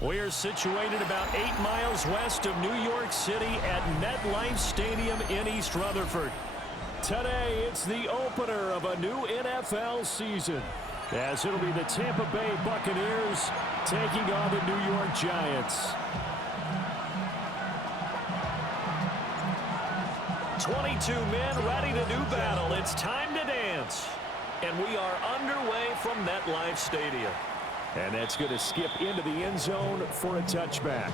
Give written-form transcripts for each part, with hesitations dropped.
We're situated about 8 miles west of New York City at MetLife Stadium in East Rutherford. Today, it's the opener of a new NFL season, as it'll be the Tampa Bay Buccaneers taking on the New York Giants. 22 men ready to do battle. It's time to dance. And we are underway from MetLife Stadium. And that's going to skip into the end zone for a touchback.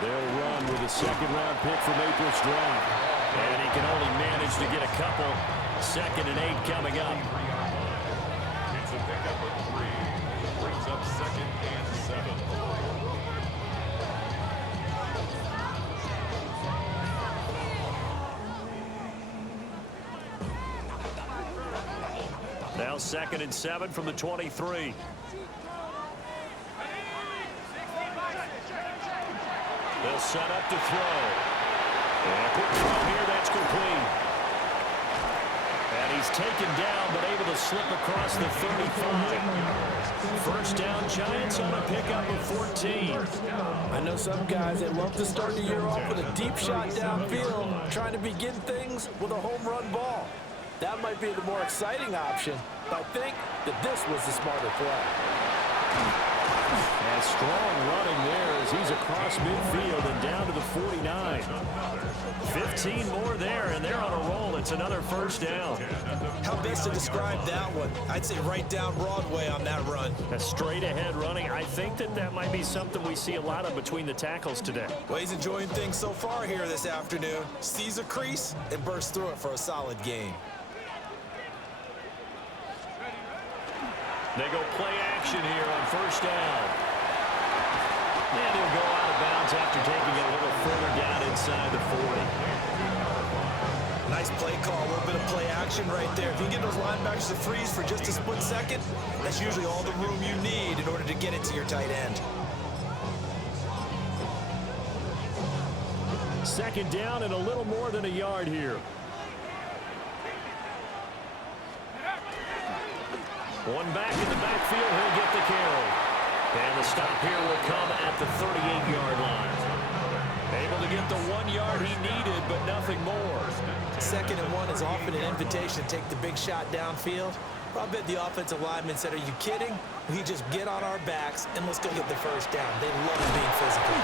They'll run with a second-round pick from April's draft. And he can only manage to get a couple. 2nd and 8 coming up. It's a pickup of 3. Brings up 2nd and 7. Now 2nd and 7 from the 23. They'll set up to throw. And a quick throw here, that's complete. And he's taken down, but able to slip across the 35. First down, Giants on a pickup of 14. I know some guys, they love to start the year off with a deep shot downfield, trying to begin things with a home run ball. That might be the more exciting option, but I think that this was the smarter play. And strong running there as he's across midfield and down to the 49. 15 more there, and they're on a roll. It's another first down. How best to describe that one? I'd say right down Broadway on that run. A straight-ahead running. I think that might be something we see a lot of between the tackles today. Well, he's enjoying things so far here this afternoon. Sees a crease and bursts through it for a solid gain. They go play action here on first down. And he'll go out of bounds after taking it a little further down inside the 40. Nice play call, a little bit of play action right there. If you get those linebackers to freeze for just a split second, that's usually all the room you need in order to get it to your tight end. 2nd down and a little more than a yard here. One back in the backfield, he'll get the carry. And the stop here will come at the 38-yard line. Able to get the 1 yard he needed, but nothing more. 2nd and 1 is often an invitation to take the big shot downfield. I bet the offensive lineman said, are you kidding? We just get on our backs and let's go get the first down. They love being physical.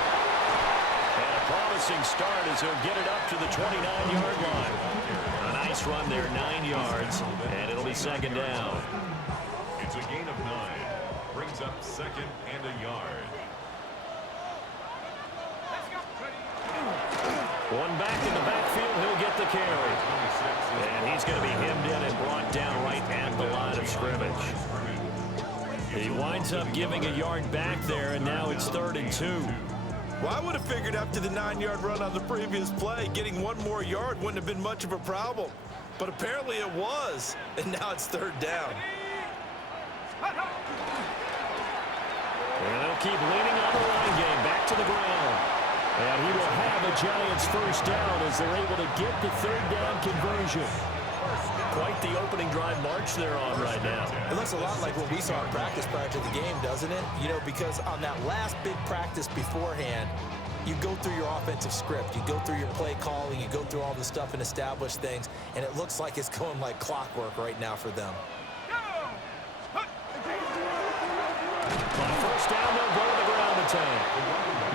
And a promising start as he'll get it up to the 29-yard line. A nice run there, 9 yards, and it'll be 2nd down. It's a gain of 9. Brings up 2nd and a yard. One back in the backfield, he'll get the carry. And he's going to be hemmed in and brought down right at the line of scrimmage. He winds up giving a yard back there, and now it's 3rd and 2. Well, I would have figured after the 9-yard run on the previous play, getting 1 more yard wouldn't have been much of a problem. But apparently it was, and now it's 3rd down. And they'll keep leaning on the line game, back to the ground. And he will have a Giants first down as they're able to get the 3rd down conversion. Quite the opening drive march they're on right now. It looks a lot like what we saw in practice prior to the game, doesn't it? You know, because on that last big practice beforehand, you go through your offensive script, you go through your play calling, you go through all the stuff and establish things, and it looks like it's going like clockwork right now for them. On first down, they'll go to the ground attack.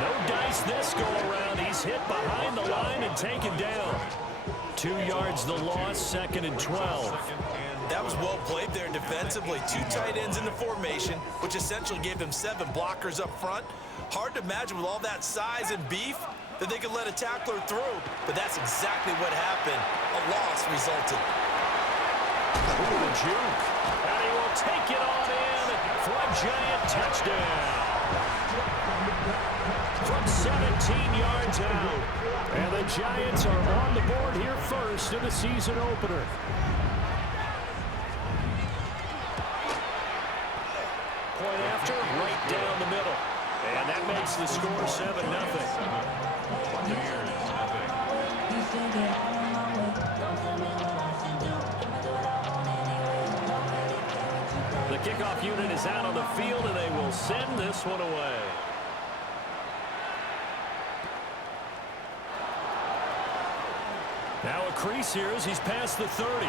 No dice this go around. He's hit behind the line and taken down. 2 yards the loss, 2nd and 12. That was well played there defensively. 2 tight ends in the formation, which essentially gave them 7 blockers up front. Hard to imagine with all that size and beef that they could let a tackler through, but that's exactly what happened. A loss resulted. Ooh, the juke. And he will take it on in for a Giant touchdown. From 17 yards out. And the Giants are on the board here first in the season opener. Point after, right down the middle. And that makes the score 7-0. The kickoff unit is out on the field, and they will send this one away. Now a crease here as he's past the 30.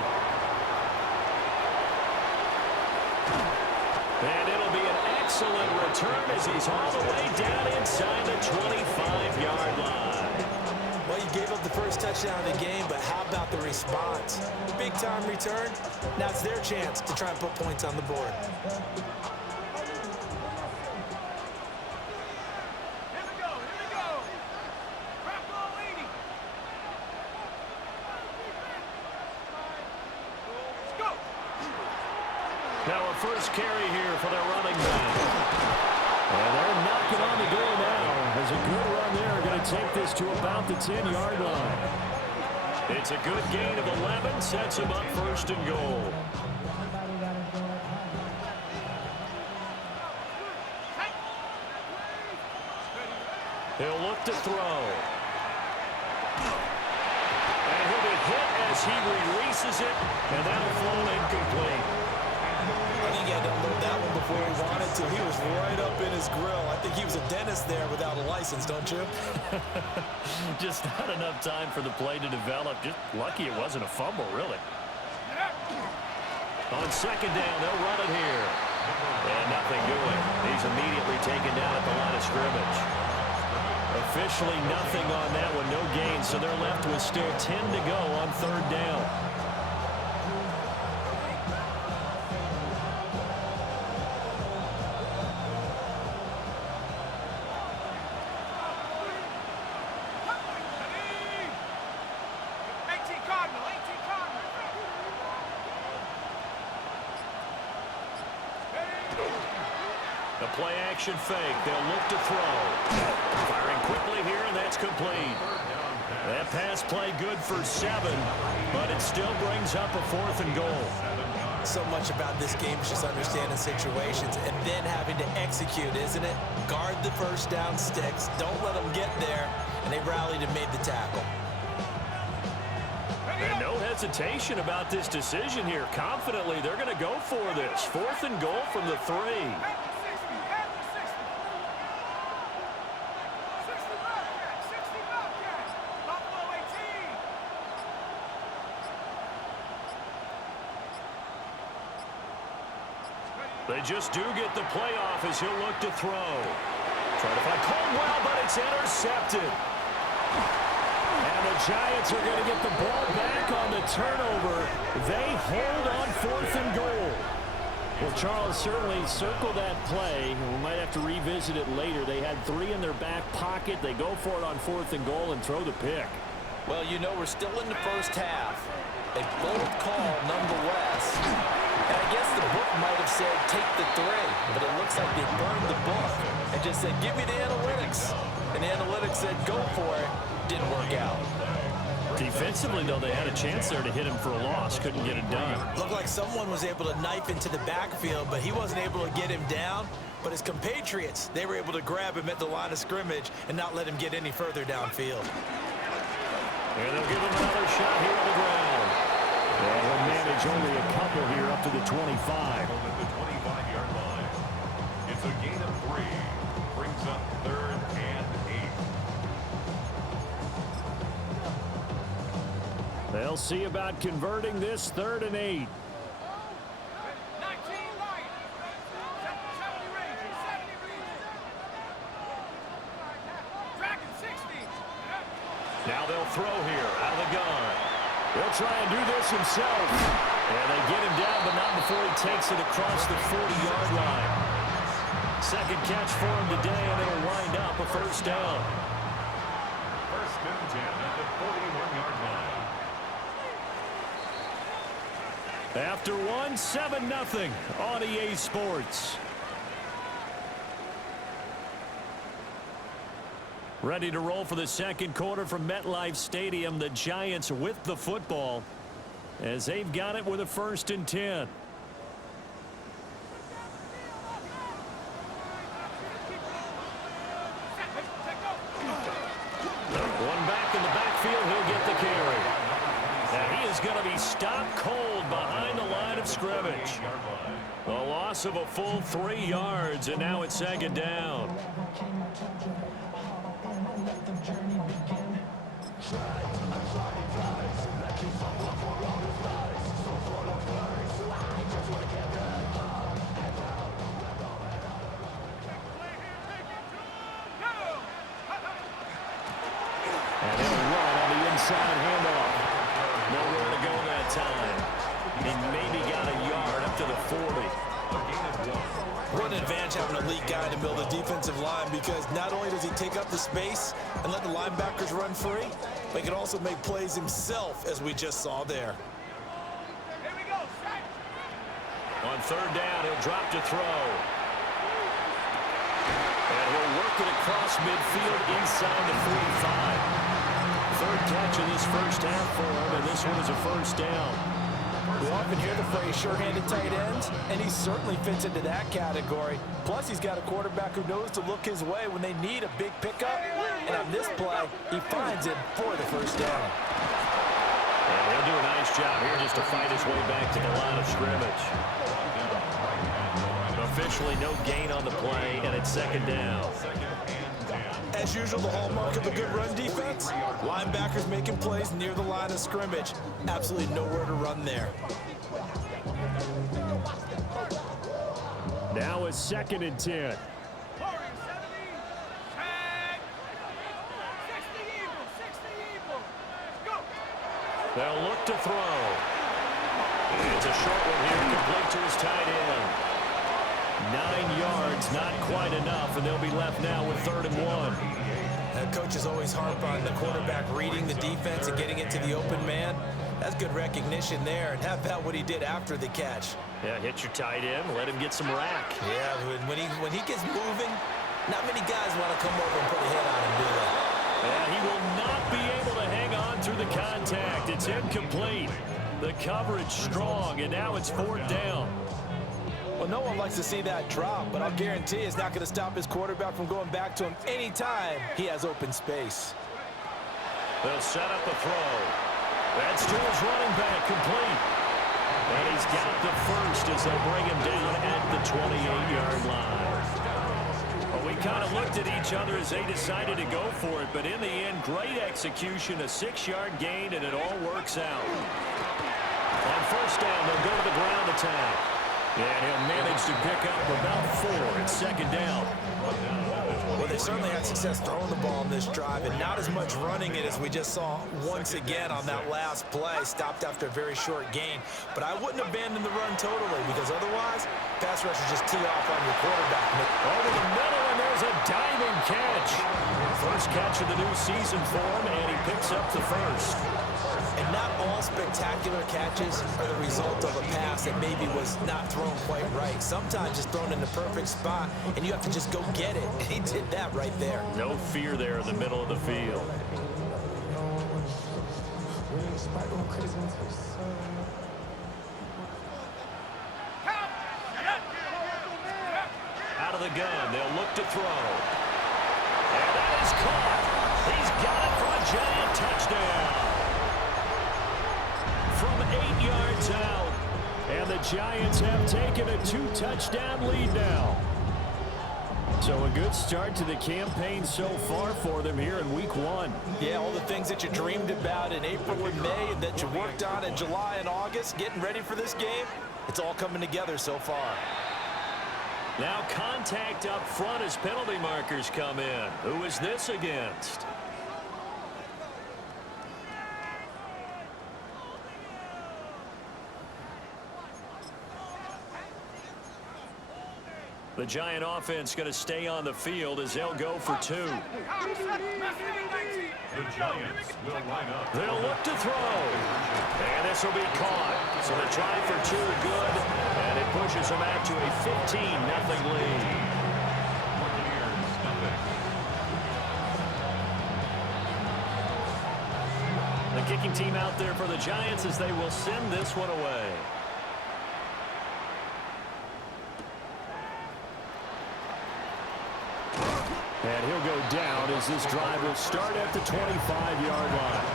And it'll be an excellent return as he's all the way down inside the 25-yard line. Well, you gave up the first touchdown of the game, but how about the response? Big-time return. Now it's their chance to try and put points on the board. Now a first carry here for their running back. And they're knocking on the door now. There's a good run there. Going to take this to about the 10-yard line. It's a good gain of 11. Sets him up first and goal. He'll look to throw. And he'll be hit as he releases it. And that'll fall incomplete. I think he had to unload that one before he wanted to. He was right up in his grill. I think he was a dentist there without a license, don't you? Just not enough time for the play to develop. Just lucky it wasn't a fumble, really. On second down, they'll run it here. And nothing doing. He's immediately taken down at the line of scrimmage. Officially nothing on that one, no gain. So they're left with still 10 to go on third down. The play action fake. They'll look to throw. Firing quickly here, and that's complete. That pass play good for 7, but it still brings up a 4th and goal. So much about this game is just understanding situations and then having to execute, isn't it? Guard the first down sticks. Don't let them get there. And they rallied and made the tackle. And no hesitation about this decision here. Confidently, they're going to go for this. 4th and goal from the 3. They just do get the playoff as he'll look to throw. Trying to find Caldwell, but it's intercepted. And the Giants are going to get the ball back on the turnover. They hold on 4th and goal. Well, Charles, certainly circle that play. We might have to revisit it later. They had 3 in their back pocket. They go for it on 4th and goal and throw the pick. Well, you know, we're still in the first half. A bold call nonetheless. And I guess the book might have said take the 3, but it looks like they burned the book and just said give me the analytics. And the analytics said go for it. Didn't work out. Defensively, though, they had a chance there to hit him for a loss. Couldn't get it done. Looked like someone was able to knife into the backfield, but he wasn't able to get him down. But his compatriots, they were able to grab him at the line of scrimmage and not let him get any further downfield. And they'll give him another shot here on the ground. And he'll manage only a couple here up to the 25. At the 25-yard line. It's a gain of 3. Brings up 3rd and 8. They'll see about converting this 3rd and 8. Now they'll throw here out of the gun. He'll try and do this himself. And they get him down, but not before he takes it across the 40-yard line. Second catch for him today, and it'll wind up a first down. First and 10 at the 41-yard line. After one, 7-0 on EA Sports. Ready to roll for the second quarter from MetLife Stadium. The Giants with the football as they've got it with a 1st and 10. One back in the backfield. He'll get the carry. Now he is going to be stopped cold behind the line of scrimmage. A loss of a full 3 yards, and now it's 2nd down. And he'll run on the inside handoff. Nowhere to go that time. He maybe got a yard up to the 40. What an advantage having an elite guy to build a defensive line, because not only does he take up the space and let the linebackers run free, but he can also make plays himself, as we just saw there. On 3rd down, he'll drop to throw. And he'll work it across midfield inside the 45. 3rd catch of this 1st half for him, and this one is a 1st down. We often hear the phrase sure-handed tight ends, and he certainly fits into that category. Plus, he's got a quarterback who knows to look his way when they need a big pickup. And on this play, he finds it for the 1st down. And he'll do a nice job here just to fight his way back to the line of scrimmage. Officially no gain on the play, and it's 2nd down. As usual, the hallmark of a good run defense, linebackers making plays near the line of scrimmage. Absolutely nowhere to run there. Now it's 2nd and 10. They'll look to throw. It's a short one here, complete to his tight end. 9 yards, not quite enough, and they'll be left now with 3rd and 1. Coaches always harp on the quarterback reading the defense and getting into the open man. That's good recognition there. And how about what he did after the catch? Yeah, hit your tight end, let him get some rack. Yeah, when he gets moving, not many guys want to come over and put a hit on him, do they? Yeah, he will not be able to hang on through the contact. It's incomplete. The coverage strong, and now it's 4th down. Well, no one likes to see that drop, but I'll guarantee it's not going to stop his quarterback from going back to him anytime he has open space. They'll set up a throw. That's to his running back, complete. And he's got the 1st as they'll bring him down at the 28-yard line. Well, we kind of looked at each other as they decided to go for it, but in the end, great execution, a 6-yard gain, and it all works out. On 1st down, they'll go to the ground attack. And he'll manage to pick up about 4. It's 2nd down. Well, they certainly had success throwing the ball in this drive, and not as much running it as we just saw once again on that last play. Stopped after a very short gain. But I wouldn't abandon the run totally, because otherwise, pass rushers just tee off on your quarterback. Over the middle, and there's a diving catch. 1st catch of the new season for him, and he picks up the 1st. And not all spectacular catches are the result of a pass that maybe was not thrown quite right. Sometimes it's thrown in the perfect spot, and you have to just go get it. And he did that right there. No fear there in the middle of the field. Out of the gun, they'll look to throw. And that is caught. He's got it for a giant touchdown. From 8 yards out. And the Giants have taken a 2-touchdown lead now. So a good start to the campaign so far for them here in week 1. Yeah, all the things that you dreamed about in April and May and that you worked on in July and August, getting ready for this game, it's all coming together so far. Now contact up front as penalty markers come in. Who is this against? The Giant offense going to stay on the field as they'll go for 2. The Giants will line up. They'll look to throw. And this will be caught. So the try for 2 good. And it pushes them out to a 15-0 lead. The kicking team out there for the Giants as they will send this one away. And he'll go down as this drive will start at the 25-yard line.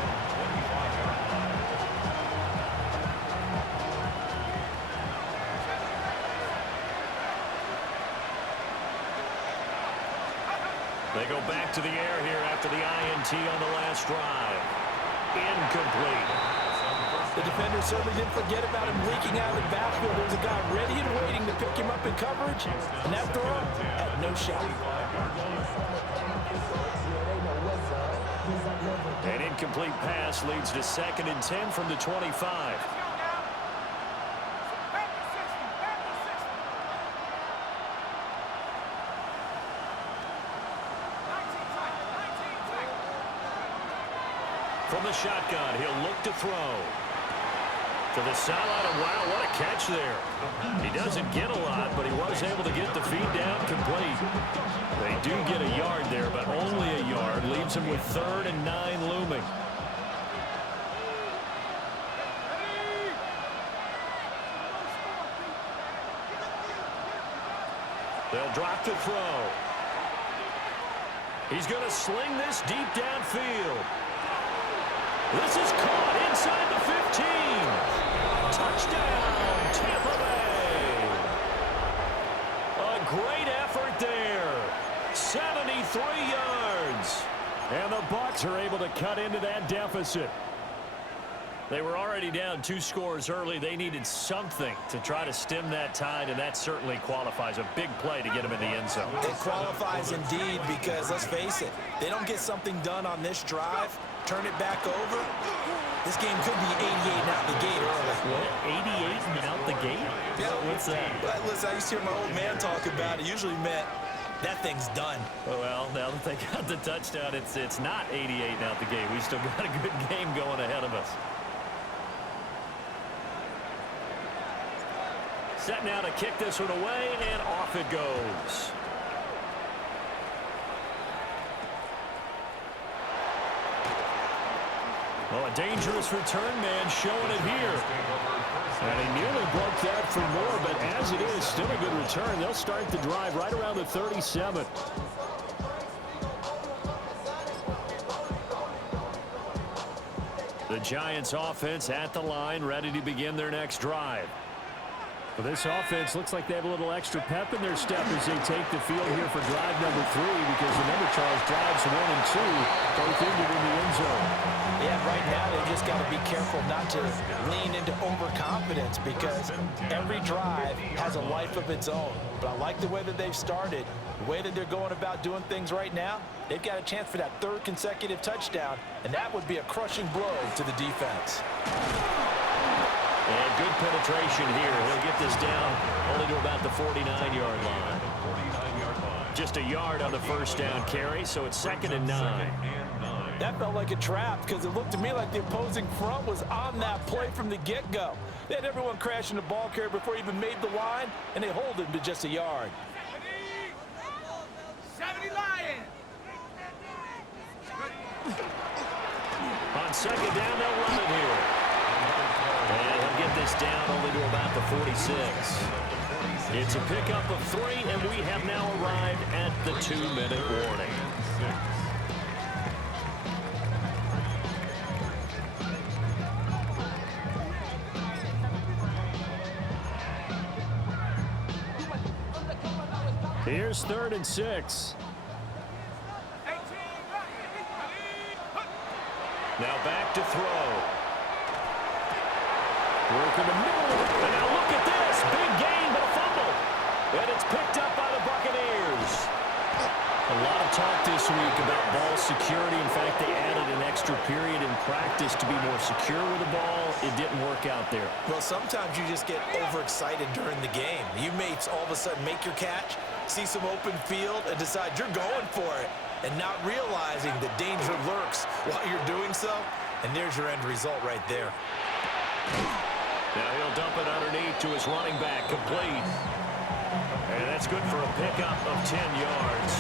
They go back to the air here after the INT on the last drive. Incomplete. The defender certainly didn't forget about him leaking out of the backfield. There was a guy ready and waiting to pick him up in coverage, and that throw had no shot. An incomplete pass leads to 2nd and 10 from the 25. From the shotgun, he'll look to throw. To the sideline, and wow, what a catch there. He doesn't get a lot, but he was able to get the feed down complete. They do get a yard there, but only a yard. Leaves him with 3rd and 9 looming. They'll drop to throw. He's going to sling this deep downfield. This is caught inside the 15. Touchdown, Tampa Bay. A great effort there. 73 yards. And the Bucs are able to cut into that deficit. They were already down 2 scores early. They needed something to try to stem that tide, and that certainly qualifies. A big play to get them in the end zone. It qualifies indeed because, let's face it, they don't get something done on this drive, turn it back over, this game could be 88 and out the gate early. What? 88 and out the gate? Yeah. What's that? Well, listen, I used to hear my old man talk about it. Usually meant that thing's done. Well, now that they got the touchdown, it's not 88 and out the gate. We still got a good game going ahead of us. Set now to kick this one away, and off it goes. Oh, a dangerous return man showing it here. And he nearly broke that for more, but as it is, still a good return. They'll start the drive right around the 37. The Giants offense at the line, ready to begin their next drive. Well, this offense looks like they have a little extra pep in their step as they take the field here for drive number 3, because remember, Charles, drives 1 and 2 both ended in the end zone. Yeah, right now they just got to be careful not to lean into overconfidence, because every drive has a life of its own. But I like the way that they've started, the way that they're going about doing things right now. They've got a chance for that 3rd consecutive touchdown, and that would be a crushing blow to the defense. And good penetration here. He'll get this down only to about the 49-yard line. Just a yard on the first down carry, so it's 2nd and 9. That felt like a trap, because it looked to me like the opposing front was on that play from the get-go. They had everyone crashing the ball carrier before he even made the line, and they hold him to just a yard. 70 Lions! On 2nd down, they'll run it here. And he'll get this down only to about the 46. It's a pickup of 3, and we have now arrived at the 2-minute warning. Here's 3rd and 6. Now back to throw. Work in the middle. And now look at this. Big gain, but a fumble. And it's picked up by the Buccaneers. A lot of talk this week about ball security. In fact, they added an extra period in practice to be more secure with the ball. It didn't work out there. Well, sometimes you just get overexcited during the game. You may all of a sudden make your catch, see some open field, and decide you're going for it, and not realizing the danger lurks while you're doing so. And there's your end result right there. Now he'll dump it underneath to his running back, complete. And that's good for a pickup of 10 yards.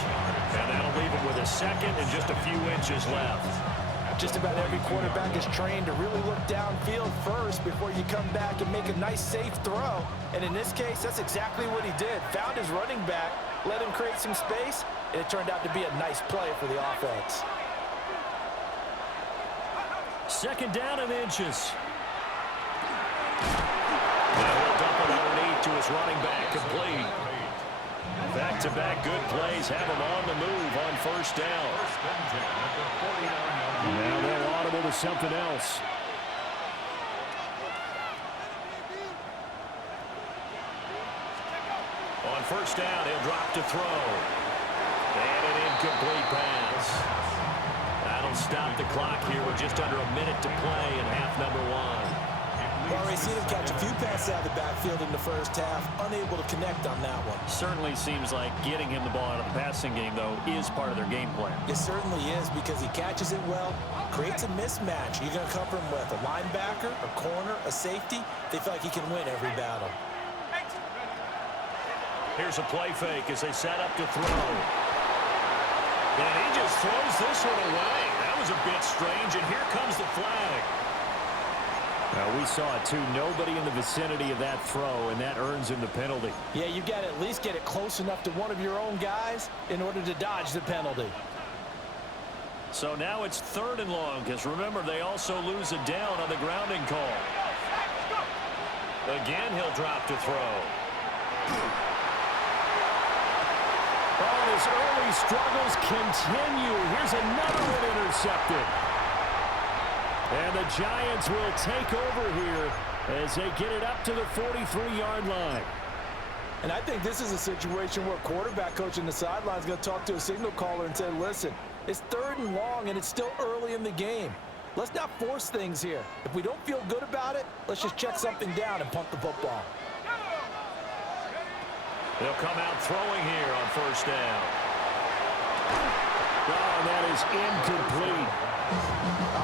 And that'll leave him with a 2nd and just a few inches left. Just about every quarterback is trained to really look downfield first before you come back and make a nice, safe throw. And in this case, that's exactly what he did. Found his running back, let him create some space, and it turned out to be a nice play for the offense. Second down and inches. Now he'll dump it underneath to his running back, complete. Back-to-back good plays have him on the move on first down. Now they'll audible to something else. On first down, he'll drop to throw. And an incomplete pass. That'll stop the clock here with just under a minute to play in half number one. Well, we've seen him catch a few passes out of the backfield in the first half, unable to connect on that one. Certainly seems like getting him the ball out of the passing game, though, is part of their game plan. It certainly is, because he catches it well, creates a mismatch. You're going to cover him with a linebacker, a corner, a safety. They feel like he can win every battle. Here's a play fake as they set up to throw. And he just throws this one away. That was a bit strange, and here comes the flag. Now, we saw it, too. Nobody in the vicinity of that throw, and that earns him the penalty. Yeah, you've got to at least get it close enough to one of your own guys in order to dodge the penalty. So now it's 3rd and long, because remember, they also lose a down on the grounding call. Again, he'll drop to throw. Oh, his early struggles continue. Here's another one intercepted. And the Giants will take over here as they get it up to the 43-yard line. And I think this is a situation where quarterback coach in the sideline is going to talk to a signal caller and say, listen, it's 3rd and long and it's still early in the game. Let's not force things here. If we don't feel good about it, let's just check something down and punt the football. They'll come out throwing here on first down. Oh, and that is incomplete.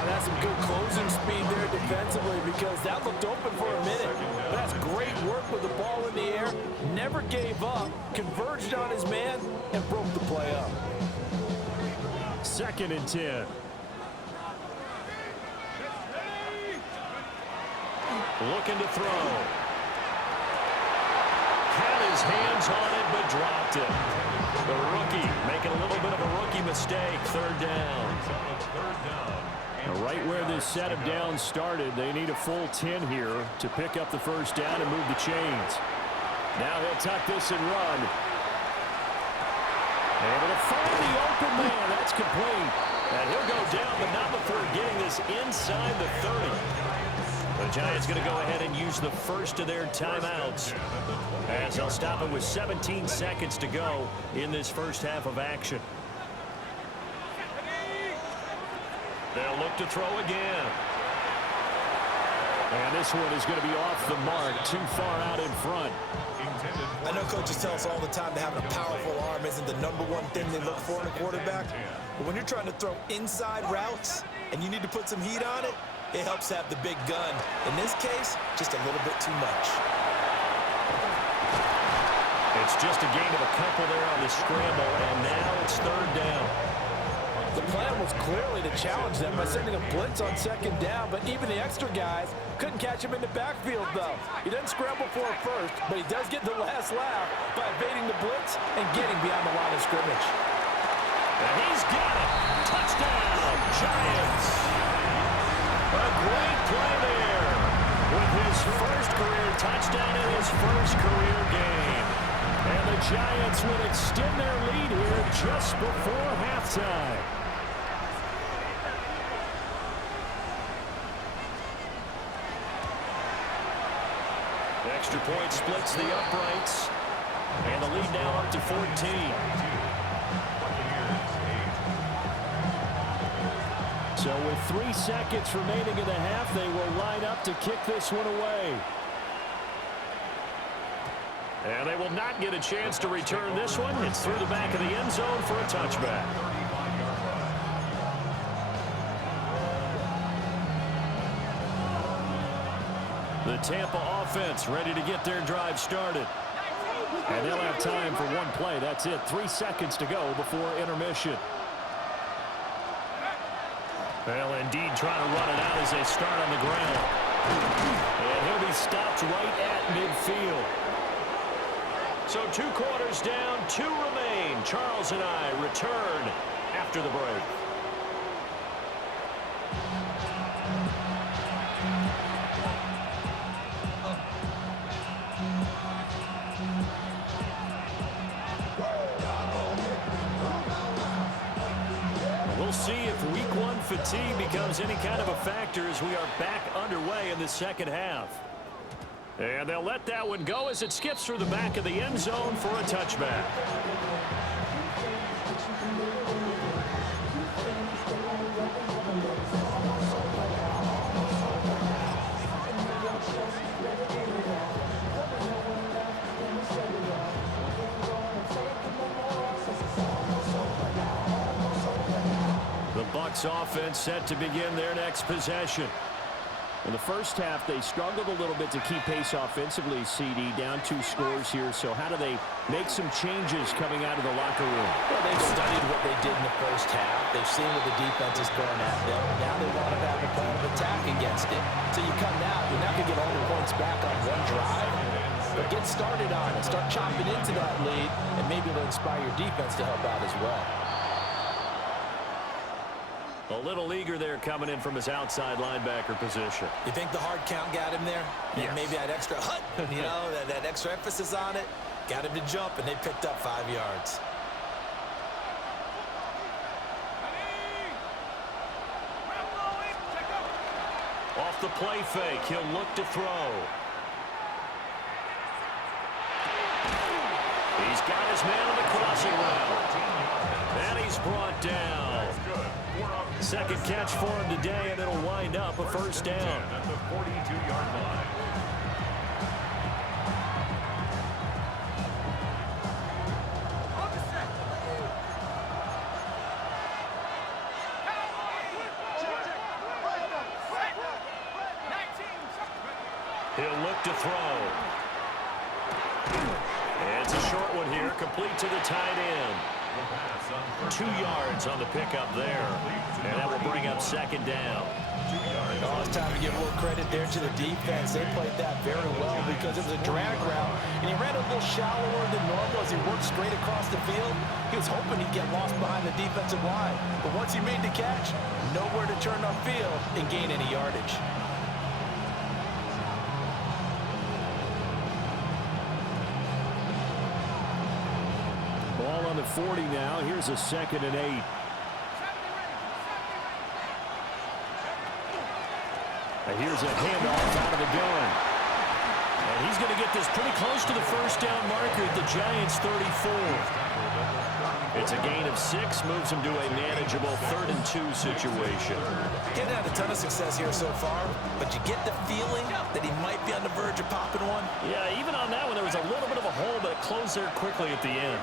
That's some good closing speed there defensively, because that looked open for a minute. But that's great work with the ball in the air. Never gave up, converged on his man, and broke the play up. 2nd and 10. Looking to throw. Had his hands on it, but dropped it. The rookie making a little bit of a rookie mistake. 3rd down. Right where this set of downs started, they need a full 10 here to pick up the first down and move the chains. Now he'll tuck this and run. Able to find the open man. That's complete. And he'll go down, but not before getting this inside the 30. The Giants going to go ahead and use the first of their timeouts, as they'll stop it with 17 seconds to go in this first half of action. They'll look to throw again. And this one is going to be off the mark, too far out in front. I know coaches tell us all the time that having a powerful arm isn't the #1 thing they look for in a quarterback. But when you're trying to throw inside routes and you need to put some heat on it, it helps have the big gun. In this case, just a little bit too much. It's just a gain of a couple there on the scramble, and now it's 3rd down. The plan was clearly to challenge them by sending a blitz on 2nd down, but even the extra guys couldn't catch him in the backfield, though. He doesn't scramble for it first, but he does get the last laugh by evading the blitz and getting beyond the line of scrimmage. And he's got it. Touchdown, Giants. A great play there with his first career touchdown in his first career game. And the Giants will extend their lead here just before halftime. Extra point splits the uprights. And the lead now up to 14. So with 3 seconds remaining in the half, they will line up to kick this one away. And they will not get a chance to return this one. It's through the back of the end zone for a touchback. The Tampa offense ready to get their drive started. And they'll have time for one play. That's it. 3 seconds to go before intermission. Well, indeed, trying to run it out as they start on the ground. And he'll be stopped right at midfield. So 2 quarters down, 2 remain. Charles and I return after the break. We'll see if week 1 fatigue becomes any kind of a factor as we are back underway in the second half. And they'll let that one go as it skips through the back of the end zone for a touchback. The Bucs offense set to begin their next possession. In the first half, they struggled a little bit to keep pace offensively, CD, down 2 scores here. So how do they make some changes coming out of the locker room? Well, they've studied what they did in the first half. They've seen what the defense is throwing at them. Now they want to have a plan of attack against it. So you come out, you're not going to get all the points back on one drive. But get started on it. Start chopping into that lead, and maybe it'll inspire your defense to help out as well. A little eager there coming in from his outside linebacker position. You think the hard count got him there? Yes. And maybe that extra hut, you know, that extra emphasis on it, got him to jump, and they picked up 5 yards. Off the play fake, he'll look to throw. He's got his man on the crossing route. And he's brought down. Second catch for him today, and it'll wind up a first down. At the 42-yard line. He'll look to throw. It's a short one here, complete to the tight end. 2 yards on the pickup there. And that will bring up second down. Oh, it's time to give a little credit there to the defense. They played that very well because it was a drag route, and he ran a little shallower than normal as he worked straight across the field. He was hoping he'd get lost behind the defensive line. But once he made the catch, nowhere to turn upfield and gain any yardage. Ball on the 40 now. Here's a 2nd and 8. And here's a handoff out of the gun. And he's going to get this pretty close to the first down marker at the Giants' 34. It's a gain of 6, moves him to a manageable 3rd and 2 situation. Getting had a ton of success here so far, but you get the feeling that he might be on the verge of popping one. Yeah, even on that one, there was a little bit of a hole, but it closed there quickly at the end.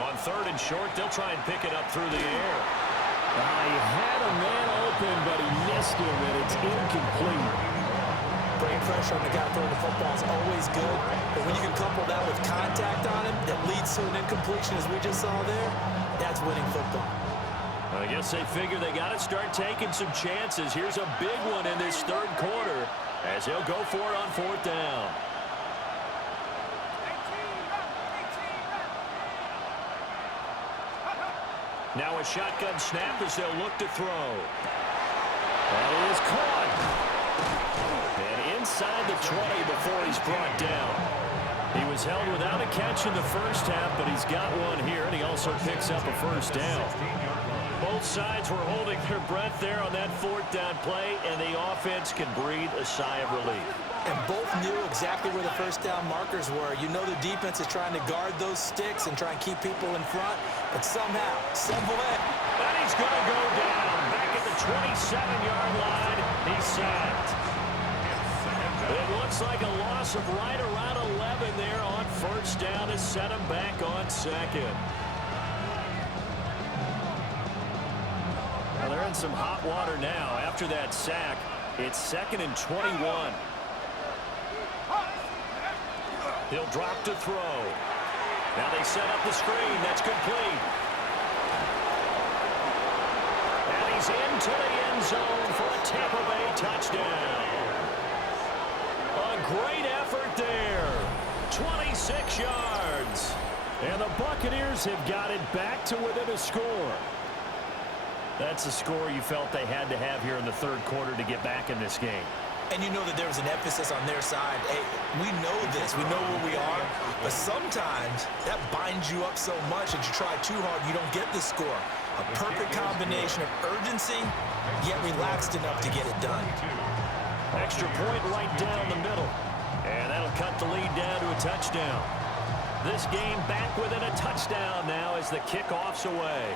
On 3rd and short, they'll try and pick it up through the air. He had a man open, but he missed him, and it's incomplete. Bringing pressure on the guy throwing the football is always good, but when you can couple that with contact on him that leads to an incompletion, as we just saw there, that's winning football. I guess they figure they got to start taking some chances. Here's a big one in this 3rd quarter as they'll go for it on 4th down. Now a shotgun snap as they'll look to throw. That is caught. And inside the 20 before he's brought down. He was held without a catch in the first half, but he's got one here, and he also picks up a first down. Both sides were holding their breath there on that 4th down play, and the offense can breathe a sigh of relief. And both knew exactly where the first down markers were. You know the defense is trying to guard those sticks and try and keep people in front, but somehow, some way. And he's going to go down back at the 27-yard line. He's sacked. It looks like a loss of right around 11 there on 1st down to set him back on 2nd. Well, they're in some hot water now. After that sack, it's 2nd and 21. He'll drop to throw. Now they set up the screen. That's complete. And he's into the end zone for a Tampa Bay touchdown. A great effort there. 26 yards. And the Buccaneers have got it back to within a score. That's a score you felt they had to have here in the third quarter to get back in this game. And you know that there was an emphasis on their side. Hey, we know this. We know where we are. But sometimes that binds you up so much that you try too hard, you don't get the score. A perfect combination of urgency, yet relaxed enough to get it done. Extra point right down the middle. And that'll cut the lead down to a touchdown. This game back within a touchdown now as the kickoff's away.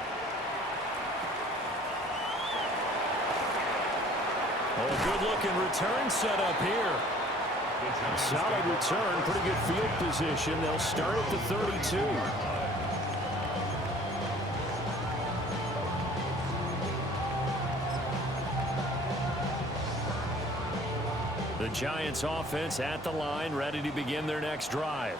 Oh, good-looking return set up here. Solid return, pretty good field position. They'll start at the 32. The Giants offense at the line, ready to begin their next drive.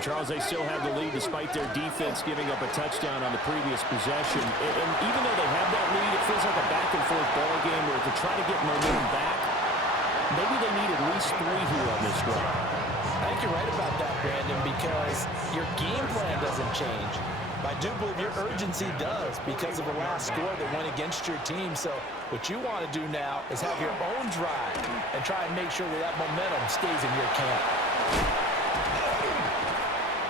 Charles, they still have the lead despite their defense giving up a touchdown on the previous possession. And even though they have that lead, it feels like a back-and-forth ball game where to try to get momentum back, maybe they need at least 3 here on this drive. I think you're right about that, Brandon, because your game plan doesn't change. I do believe your urgency does because of the last score that went against your team. So what you want to do now is have your own drive and try and make sure that that momentum stays in your camp.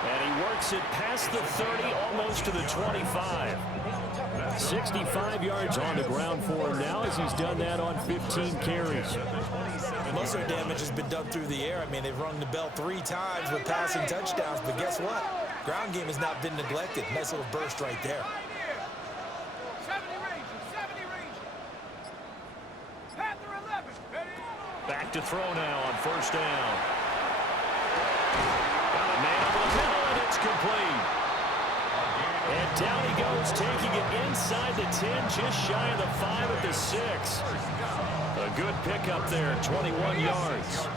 And he works it past the 30, almost to the 25. 65 yards on the ground for him now as he's done that on 15 carries. Most of their damage has been done through the air. I mean, they've rung the bell 3 times with passing touchdowns, but guess what? Ground game has not been neglected. Nice little burst right there. 70 range. Panther 11. Back to throw now on first down. Got a man over the middle, and it's complete. And down he goes, taking it inside the 10, just shy of the 5 at the 6. A good pickup there, 21 yards.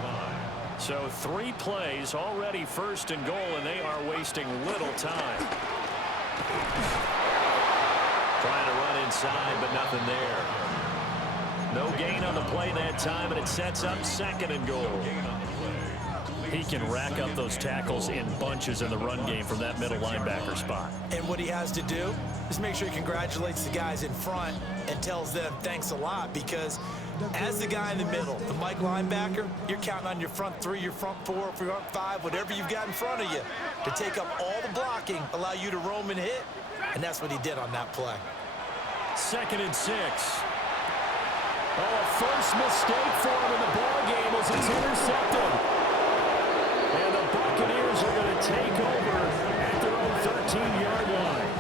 So 3 plays, already first and goal, and they are wasting little time. Trying to run inside, but nothing there. No gain on the play that time, and it sets up second and goal. He can rack up those tackles in bunches in the run game from that middle linebacker spot. And what he has to do is make sure he congratulates the guys in front and tells them thanks a lot, because as the guy in the middle, the Mike linebacker, you're counting on your front 3, your front 4, your front 5, whatever you've got in front of you to take up all the blocking, allow you to roam and hit, and that's what he did on that play. 2nd and 6. Oh, a first mistake for him in the ball game as it's intercepted. And the Buccaneers are going to take over at their own 13-yard line.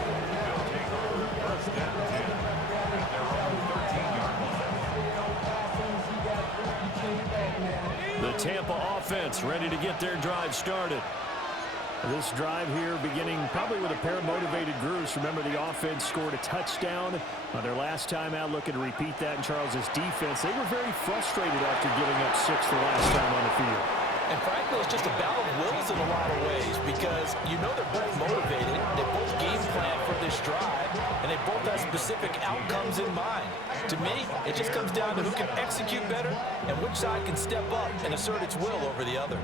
The Tampa offense ready to get their drive started. This drive here beginning probably with a pair of motivated groups. Remember, the offense scored a touchdown on their last time out, looking to repeat that in Charles's defense. They were very frustrated after giving up 6 the last time on the field. And frankly, it's just a battle of wills in a lot of ways because you know they're both motivated, they both game plan for this drive, and they both have specific outcomes in mind. To me, it just comes down to who can execute better and which side can step up and assert its will over the other.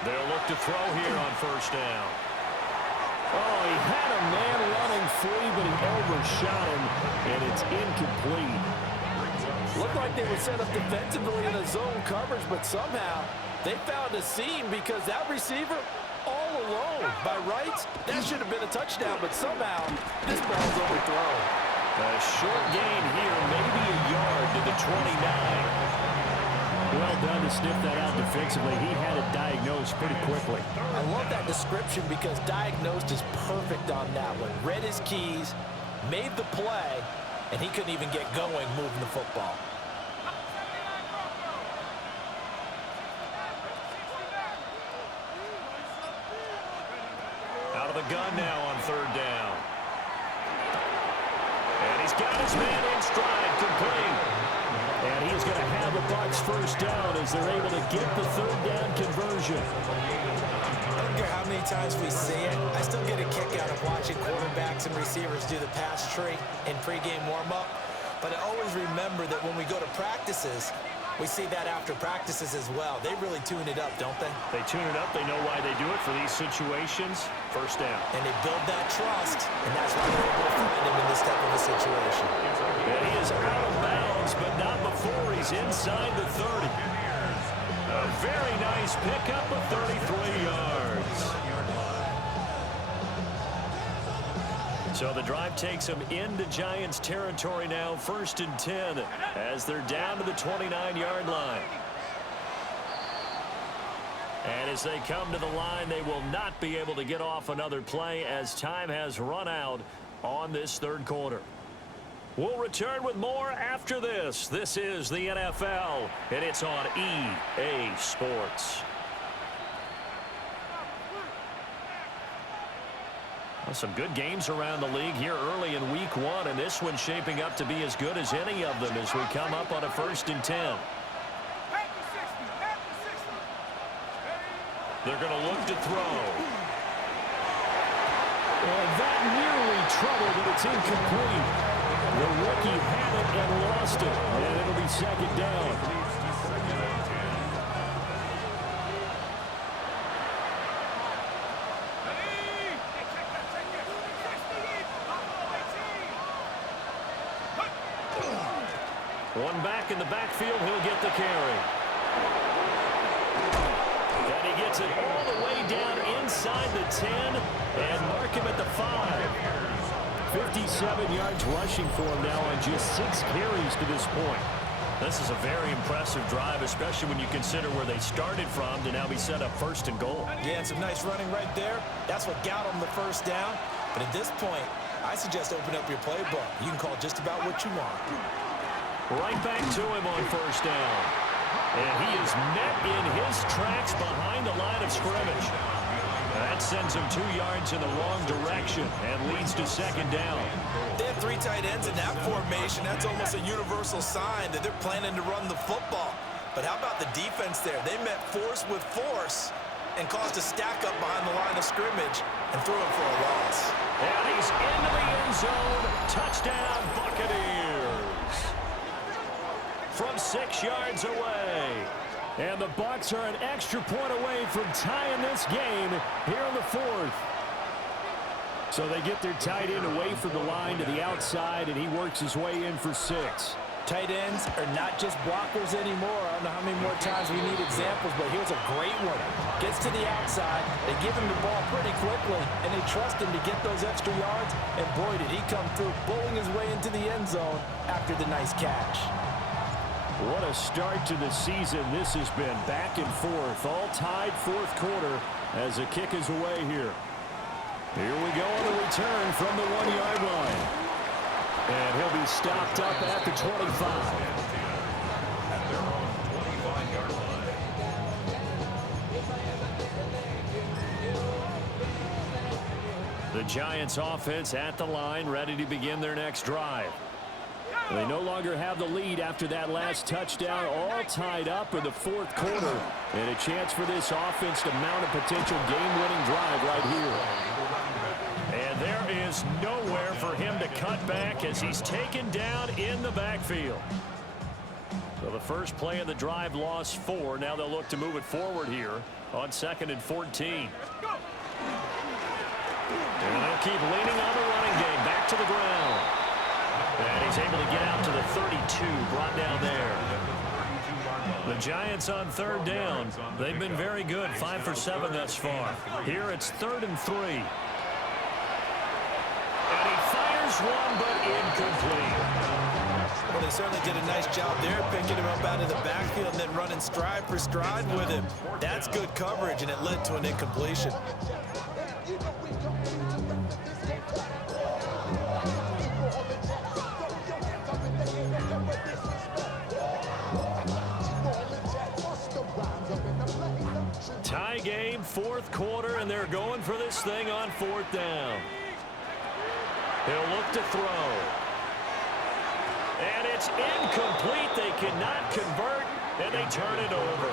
They'll look to throw here on first down. Oh, he had a man running free, but he overshot him, and it's incomplete. Looked like they were set up defensively in a zone coverage, but somehow they found a seam because that receiver all alone. By rights, that should have been a touchdown, but somehow this ball's overthrown. A short gain here, maybe a yard to the 29. Well done to sniff that out defensively. He had it diagnosed pretty quickly. I love that description because diagnosed is perfect on that one. Read his keys, made the play, and he couldn't even get going moving the football. Out of the gun now on third down. got his man in stride, complete. And he's going to have the Bucs first down as they're able to get the third down conversion. I don't care how many times we see it, I still get a kick out of watching quarterbacks and receivers do the pass tree in pregame warm-up. But I always remember that when we go to practices, we see that after practices as well. They really tune it up, don't they? They tune it up. They know why they do it for these situations. First down. And they build that trust, and that's why they're able to find him in this type of a situation. And he is out of bounds, but not before he's inside the 30. A very nice pickup of 33 yards. So the drive takes them into Giants territory now, 1st and 10, as they're down to the 29-yard line. And as they come to the line, they will not be able to get off another play as time has run out on this third quarter. We'll return with more after this. This is the NFL, and it's on EA Sports. Well, some good games around the league here early in week 1, and this one's shaping up to be as good as any of them as we come up on a 1st and 10. They're going to look to throw. And that nearly troubled, but it's incomplete. The rookie had it and lost it, and it'll be 2nd down. One back in the backfield, he'll get the carry. And he gets it all the way down inside the 10 and mark him at the 5. 57 yards rushing for him now on just 6 carries to this point. This is a very impressive drive, especially when you consider where they started from to now be set up 1st and goal. Yeah, and some nice running right there. That's what got them the first down. But at this point, I suggest open up your playbook. You can call just about what you want. Right back to him on 1st down. And he is met in his tracks behind the line of scrimmage. That sends him 2 yards in the wrong direction and leads to 2nd down. They have 3 tight ends in that formation. That's almost a universal sign that they're planning to run the football. But how about the defense there? They met force with force and caused a stack up behind the line of scrimmage and threw him for a loss. And he's into the end zone. Touchdown, Buccaneers. From 6 yards away. And the Bucs are an extra point away from tying this game here in the 4th. So they get their tight end away from the line to the outside, and he works his way in for 6. Tight ends are not just blockers anymore. I don't know how many more times we need examples, but here's a great one. Gets to the outside, they give him the ball pretty quickly, and they trust him to get those extra yards, and boy, did he come through, bowling his way into the end zone after the nice catch. What a start to the season this has been. Back and forth, all tied 4th quarter as the kick is away here. Here we go on the return from the 1-yard line. And he'll be stopped up at the 25. At their own 25-yard line. The Giants offense at the line, ready to begin their next drive. They no longer have the lead after that last touchdown, all tied up in the 4th quarter. And a chance for this offense to mount a potential game-winning drive right here. And there is nowhere for him to cut back as he's taken down in the backfield. So the first play of the drive lost 4. Now they'll look to move it forward here on 2nd and 14. And they'll keep leaning on the running game. Back to the ground. And he's able to get out to the 32, brought down there. The Giants on 3rd down. They've been very good, 5 for 7 thus far. Here it's 3rd and 3. And he fires one, but incomplete. Well, they certainly did a nice job there, picking him up out of the backfield and then running stride for stride with him. That's good coverage, and it led to an incompletion. Tie game, 4th quarter, and they're going for this thing on 4th down. He'll look to throw. And it's incomplete. They cannot convert, and they turn it over.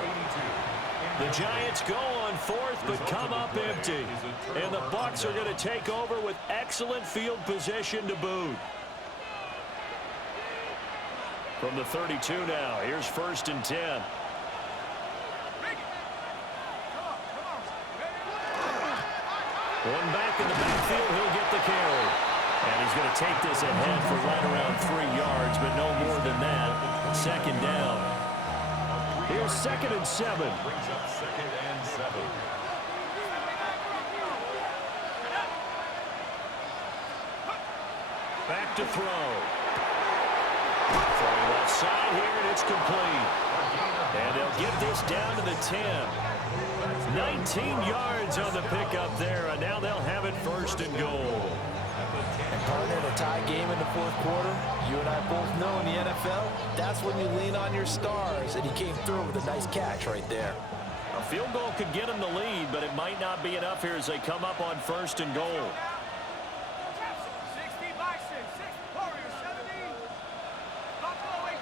The Giants go on fourth, but come up empty. And the Bucs are going to take over with excellent field position to boot. From the 32 now, here's 1st and 10. One back in the backfield, he'll get the carry. And he's going to take this ahead for right around 3 yards, but no more than that. 2nd down. Here's 2nd and 7. Brings up 2nd and 7. Back to throw. Throwing left side here, and it's complete. And they'll get this down to the 10. 19 yards on the pickup there, and now they'll have it 1st and goal. And partner, in a tie game in the 4th quarter, you and I both know in the NFL, that's when you lean on your stars, and he came through with a nice catch right there. A field goal could get him the lead, but it might not be enough here as they come up on 1st and goal. 60 Bison, 6 Warriors, 70. Buffalo 18.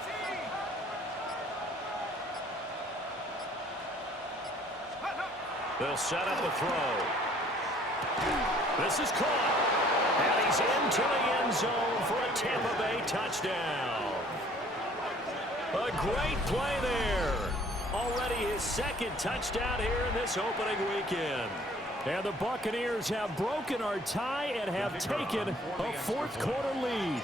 They'll set up a throw. This is caught. And he's into the end zone for a Tampa Bay touchdown. A great play there. Already his 2nd touchdown here in this opening weekend. And the Buccaneers have broken our tie and have taken a 4th quarter lead.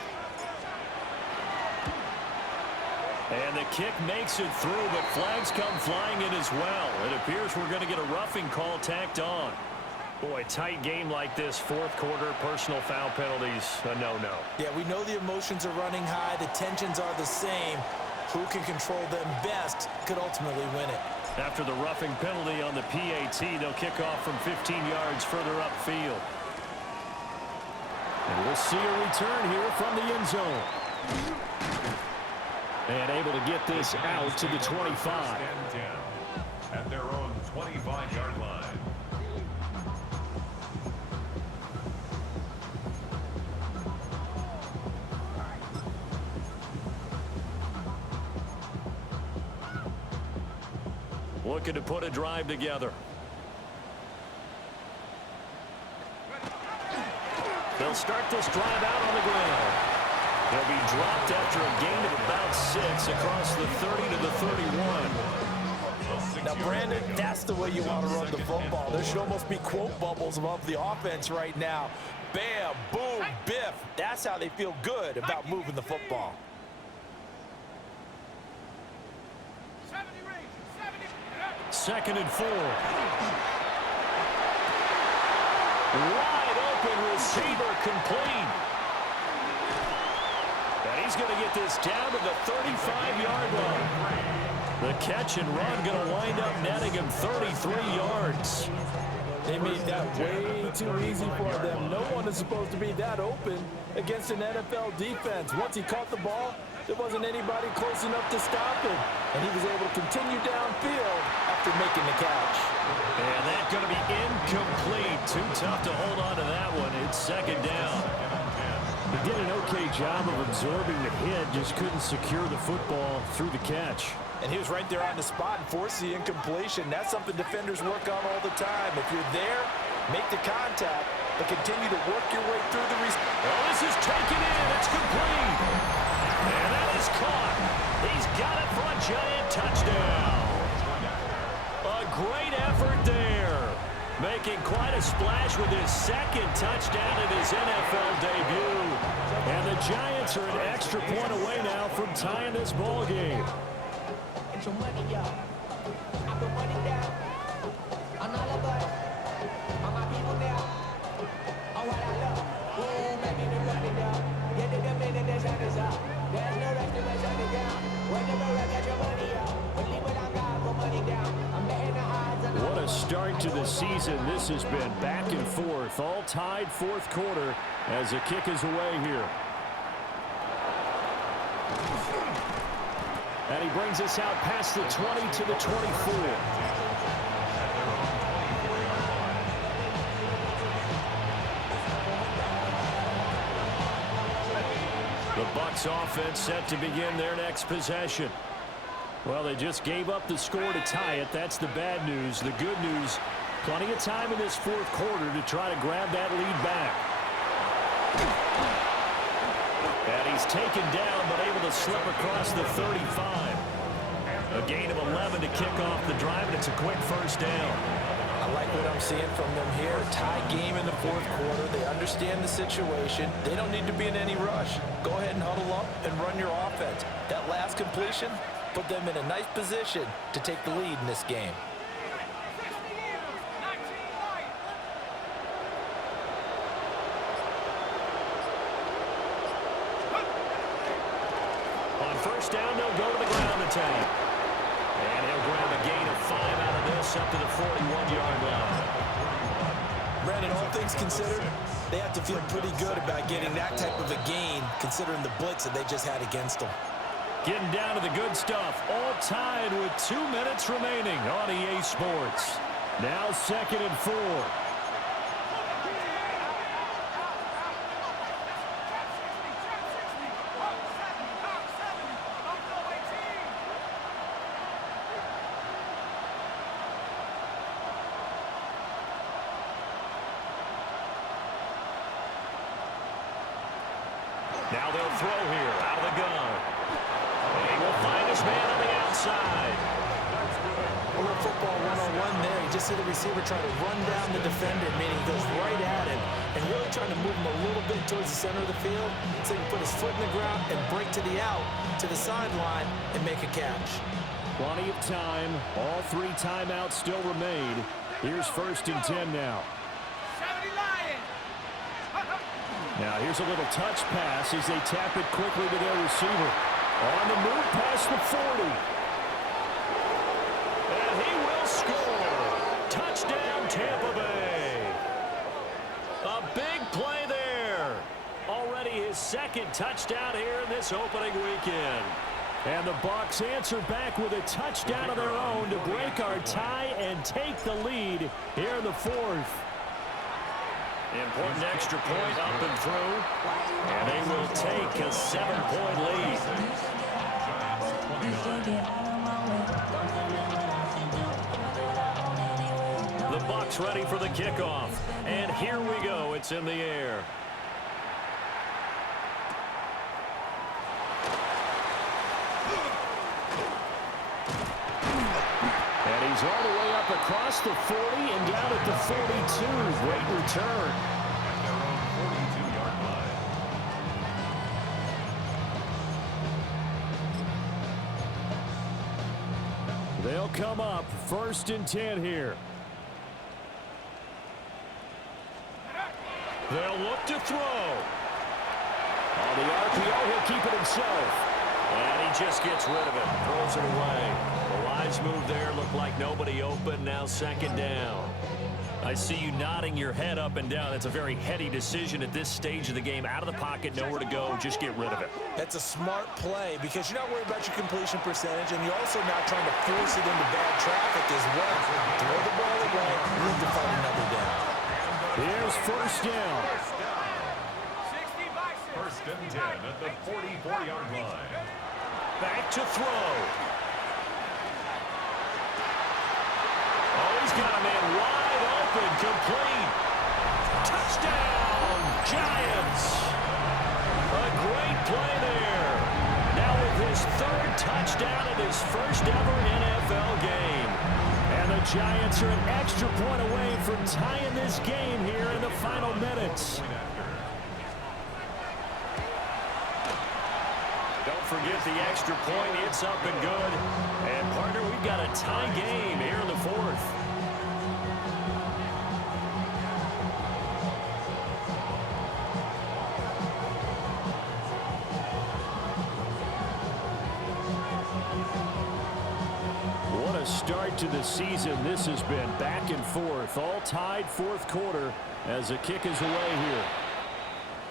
And the kick makes it through, but flags come flying in as well. It appears we're going to get a roughing call tacked on. Boy, tight game like this, 4th quarter, personal foul penalties, a no-no. Yeah, we know the emotions are running high. The tensions are the same. Who can control them best could ultimately win it. After the roughing penalty on the PAT, they'll kick off from 15 yards further upfield. And we'll see a return here from the end zone. And able to get this out to the 25. At their own 25-yard line. Looking to put a drive together. They'll start this drive out on the ground. They'll be dropped after a gain of about 6 across the 30 to the 31. Now, Brandon, that's the way you want to run the football. There should almost be quote bubbles above the offense right now. Bam, boom, biff. That's how they feel good about moving the football. 70 range, 2nd 70. and 4. Wide open receiver complete. And he's going to get this down to the 35-yard line. The catch and run going to wind up netting him 33 yards. They made that way too easy for them. No one is supposed to be that open against an NFL defense. Once he caught the ball, there wasn't anybody close enough to stop him. And he was able to continue downfield after making the catch. And that's going to be incomplete. Too tough to hold on to that one. It's 2nd down. He did an okay job of absorbing the hit, just couldn't secure the football through the catch. And he was right there on the spot and forced the incompletion. That's something defenders work on all the time. If you're there, make the contact, but continue to work your way through the Oh, this is taken in. It's complete. And that is caught. He's got it for a Giant touchdown. A great effort there. Making quite a splash with his 2nd touchdown in his NFL debut. And the Giants are an extra point away now from tying this ball game. Get your money, y'all. I put money down on all of us, on my people now, on what I love. Ooh, baby, we run it down. Get to the minute the sun is up. There's no rest to my shut it down. Whenever I get your money, y'all. Believe it, I'm God, put money down. I'm betting the odds on What a start to the season. This has been back and forth, all tied 4th quarter as the kick is away here. And he brings us out past the 20 to the 24. The The Bucs offense set to begin their next possession. Well, they just gave up the score to tie it. That's the bad news. The good news, plenty of time in this fourth quarter to try to grab that lead back. And he's taken down, but able to slip across the 35. A gain of 11 to kick off the drive, and it's a quick first down. I like what I'm seeing from them here. Tie game in the fourth quarter. They understand the situation. They don't need to be in any rush. Go ahead and huddle up and run your offense. That last completion put them in a nice position to take the lead in this game. On first down, they'll go to the ground attack. And he'll grab a gain of 5 out of this up to the 41-yard line. Brandon, all things considered, they have to feel pretty good about getting that type of a gain considering the blitz that they just had against them. Getting down to the good stuff. All tied with 2 minutes remaining on EA Sports. Now 2nd and 4. Now they'll throw here out of the gun. And he will find his man on the outside. A little football 1-on-1 there. You just see the receiver try to run down the defender, meaning he goes right at him and really trying to move him a little bit towards the center of the field so he can put his foot in the ground and break to the out, to the sideline, and make a catch. Plenty of time. All 3 timeouts still remain. Here's 1st and 10 now. Now here's a little touch pass as they tap it quickly to their receiver. On the move past the 40. And he will score. Touchdown, Tampa Bay. A big play there. Already his 2nd touchdown here in this opening weekend. And the Bucs answer back with a touchdown of their own to break our tie and take the lead here in the 4th. Important extra point up and through. And they will take a 7-point lead. The Bucs ready for the kickoff. And here we go. It's in the air. And he's all the way up across the 40 and down at the 42. Great return. At their own 42-yard line. They'll come up 1st and 10 here. They'll look to throw. On the RPO, he'll keep it himself. And he just gets rid of it. Throws it away. The wise move there. Looked like nobody open. Now 2nd down. I see you nodding your head up and down. That's a very heady decision at this stage of the game. Out of the pocket, nowhere to go. Just get rid of it. That's a smart play because you're not worried about your completion percentage, and you're also not trying to force it into bad traffic as well. Throw the ball away, move to find another down. Here's 1st down. 1st and 10 at the 44-yard line. Back to throw. Oh, he's got a man wide open, complete. Touchdown, Giants. A great play there. Now with his 3rd touchdown in his 1st ever NFL game. And the Giants are an extra point away from tying this game here in the final minutes. Don't forget the extra point. It's up and good. And, partner, we've got a tie game here in the 4th. What a start to the season this has been. Back and forth. All tied 4th quarter as the kick is away here.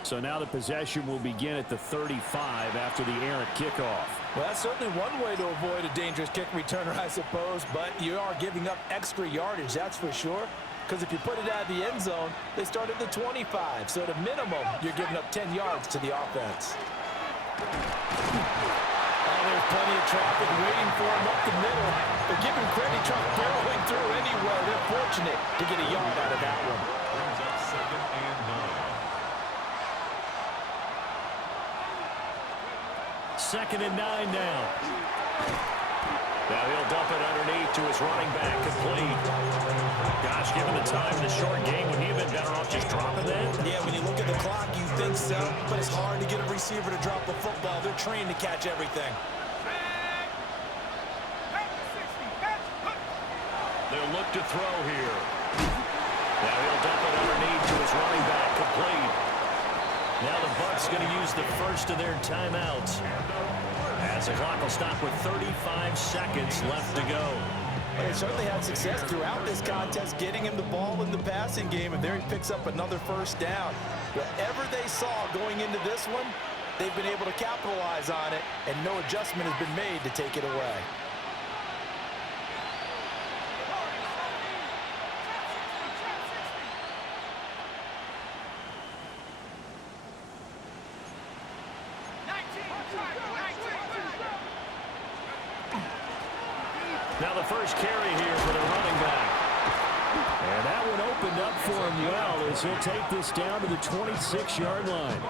So now the possession will begin at the 35 after the errant kickoff. Well, that's certainly one way to avoid a dangerous kick returner, I suppose, but you are giving up extra yardage, that's for sure. Because if you put it out of the end zone, they start at the 25. So at a minimum, you're giving up 10 yards to the offense. There's plenty of traffic waiting for him up the middle. But give him credit, he's barreling through anyway. They're fortunate to get a yard out of that one. Brings up 2nd and 9. 2nd and 9 now. Now he'll dump it underneath to his running back, complete. Gosh, given the time in the short game, would he have been better off just dropping that? Yeah, when you look at the clock, you think so, but it's hard to get a receiver to drop a football. They're trained to catch everything. They'll look to throw here. Now he'll dump it underneath to his running back, complete. Now the Bucs going to use the first of their timeouts, as the clock will stop with 35 seconds left to go. They certainly had success throughout this contest, getting him the ball in the passing game, and there he picks up another first down. Whatever they saw going into this one, they've been able to capitalize on it, and no adjustment has been made to take it away. Now the first carry here for the running back. And that one opened up for him well as he'll take this down to the 26-yard line.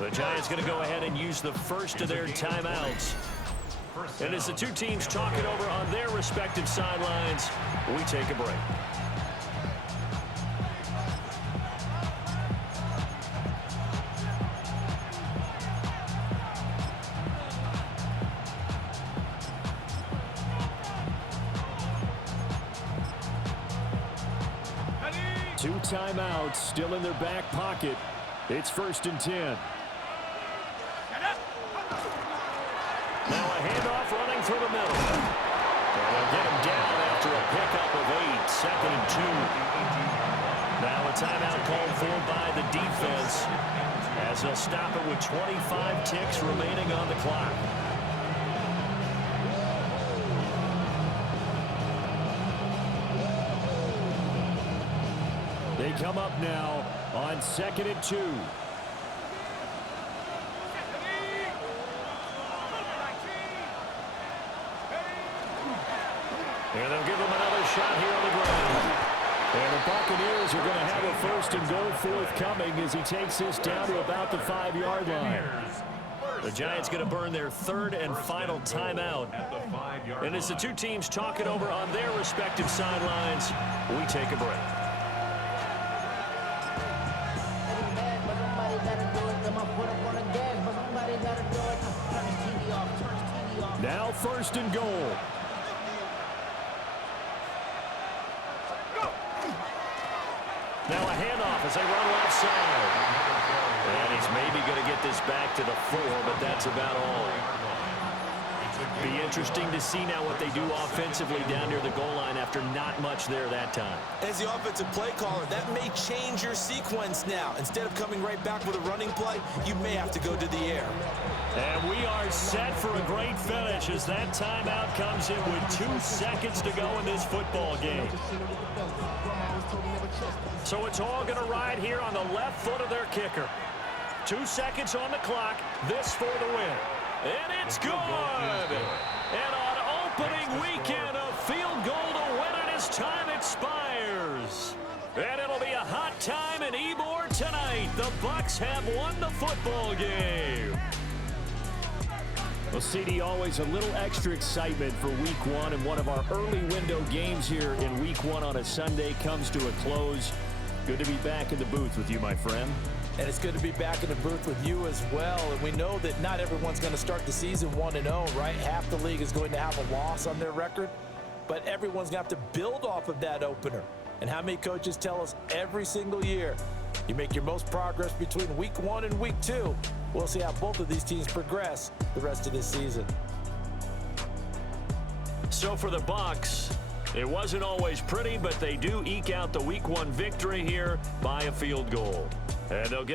The Giants going to go ahead and use the first of their timeouts. And as the two teams talk it over on their respective sidelines, we take a break. Two timeouts still in their back pocket. It's 1st and 10. Now a handoff running through the middle. And they'll get him down after a pickup of 8. 2nd and 2. Now a timeout called for by the defense, as they'll stop it with 25 ticks remaining on the clock. They come up now on 2nd and 2. And they'll give him another shot here on the ground. And the Buccaneers are going to have a 1st and goal forthcoming as he takes this down to about the 5-yard line. The Giants going to burn their 3rd and final timeout. And as the two teams talk it over on their respective sidelines, we take a break. Now 1st and goal. Now a handoff as they run left side. And he's maybe going to get this back to the 4, but that's about all. Be interesting to see now what they do offensively down near the goal line after not much there that time. As the offensive play caller, that may change your sequence now. Instead of coming right back with a running play, you may have to go to the air. And we are set for a great finish as that timeout comes in with 2 seconds to go in this football game. So it's all going to ride here on the left foot of their kicker. 2 seconds on the clock. This for the win. And it's good. And on opening weekend, a field goal to win it as time expires. And it'll be a hot time in Yr4 tonight. The Bucs have won the football game. Well, CD, always a little extra excitement for Week 1, and one of our early window games here in Week 1 on a Sunday comes to a close. Good to be back in the booth with you, my friend. And it's good to be back in the booth with you as well. And we know that not everyone's going to start the season 1-0, right? Half the league is going to have a loss on their record. But everyone's going to have to build off of that opener. And how many coaches tell us every single year, you make your most progress between Week 1 and Week 2. We'll see how both of these teams progress the rest of this season. So for the Bucs, it wasn't always pretty, but they do eke out the Week 1 victory here by a field goal. And they'll get